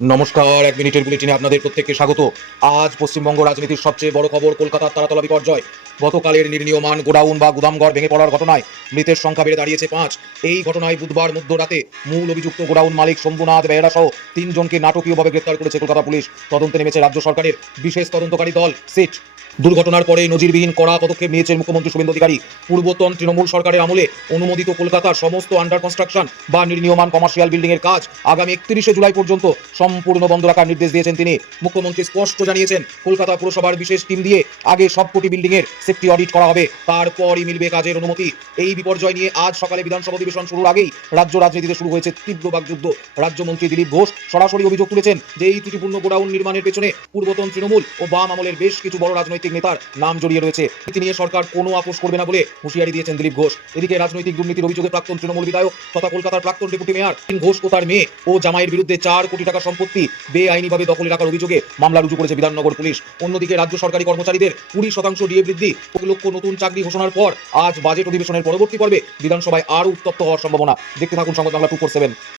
নমস্কার, ১ মিনিটের বুলেটিনে আপনাদের প্রত্যেককে স্বাগত। আজ পশ্চিমবঙ্গ রাজনীতির সবচেয়ে বড় খবর কলকাতার তারাতলা বিপর্যয়। গতকালের নির্মীয়মান গোডাউন বা গুদামঘর ভেঙে পড়ার ঘটনায় মৃতের সংখ্যা বেড়ে দাঁড়িয়েছে ৫। এই ঘটনায় বুধবার মধ্যরাতে মূল অভিযুক্ত গোডাউন মালিক শম্ভুনাথ বেহেরা সহ ৩ জনকে নাটকীয়ভাবে গ্রেপ্তার করেছে কলকাতা পুলিশ। তদন্তে নেমেছে রাজ্য সরকারের বিশেষ তদন্তকারী দল সিট। দুর্ঘটনার পরে নজিরবিহীন কড়া পদক্ষেপ নিয়েছেন মুখ্যমন্ত্রী শুভেন্দু অধিকারী। পূর্বতন তৃণমূল সরকারের আমলে অনুমোদিত কলকাতার সমস্ত আন্ডার কনস্ট্রাকশন বা নির্মীয়মান কমার্শিয়াল বিল্ডিং এর কাজ আগামী ৩১শে জুলাই পর্যন্ত সম্পূর্ণ বন্ধ রাখার নির্দেশ দিয়েছেন তিনি। মুখ্যমন্ত্রী স্পষ্ট জানিয়েছেন, কলকাতা পুরসভার বিশেষ টিম দিয়ে আগে সবকটি বিল্ডিং এর সেফটি অডিট করা হবে, তারপরই মিলবে কাজের অনুমতি। এই বিপর্যয় নিয়ে আজ সকালে বিধানসভা অধিবেশন শুরুর আগেই রাজ্য রাজনীতিতে শুরু হয়েছে তীব্র বাকযুদ্ধ। রাজ্যমন্ত্রী দিলীপ ঘোষ সরাসরি অভিযোগ তুলেছেন যে এই ত্রুটিপূর্ণ গোডাউন নির্মাণের পেছনে পূর্বতন তৃণমূল ও বাম আমলের বেশ কিছু বড় রাজনৈতিক নেতার নাম জড়িয়ে রয়েছে। নীতি নিয়ে সরকার কোনো আপোষ করবে না বলে হুঁশিয়ারি দিয়েছেন দিলীপ ঘোষ। এদিকে রাজনৈতিক দুর্নীতির অভিযোগে প্রাক্তন তৃণমূল বিধায়ক তথা কলকাতার প্রাক্তন ডেপুটি মেয়র ঘোষ ও তার মেয়ে ও জামাইয়ের বিরুদ্ধে ৪ কোটি টাকা সম্পত্তি বেআইনিভাবে দখলে রাখার অভিযোগে মামলা রুজু করেছে বিধাননগর পুলিশ। অন্যদিকে রাজ্য সরকারি কর্মচারীদের ২০% ডিএ বৃদ্ধি, ১ লক্ষ নতুন চাকরি ঘোষণার পর আজ বাজেট অধিবেশনের পরবর্তী পর্বে বিধানসভায় আরও উত্তপ্ত হওয়ার সম্ভাবনা। দেখতে থাকুন সংবাদ বাংলা 247।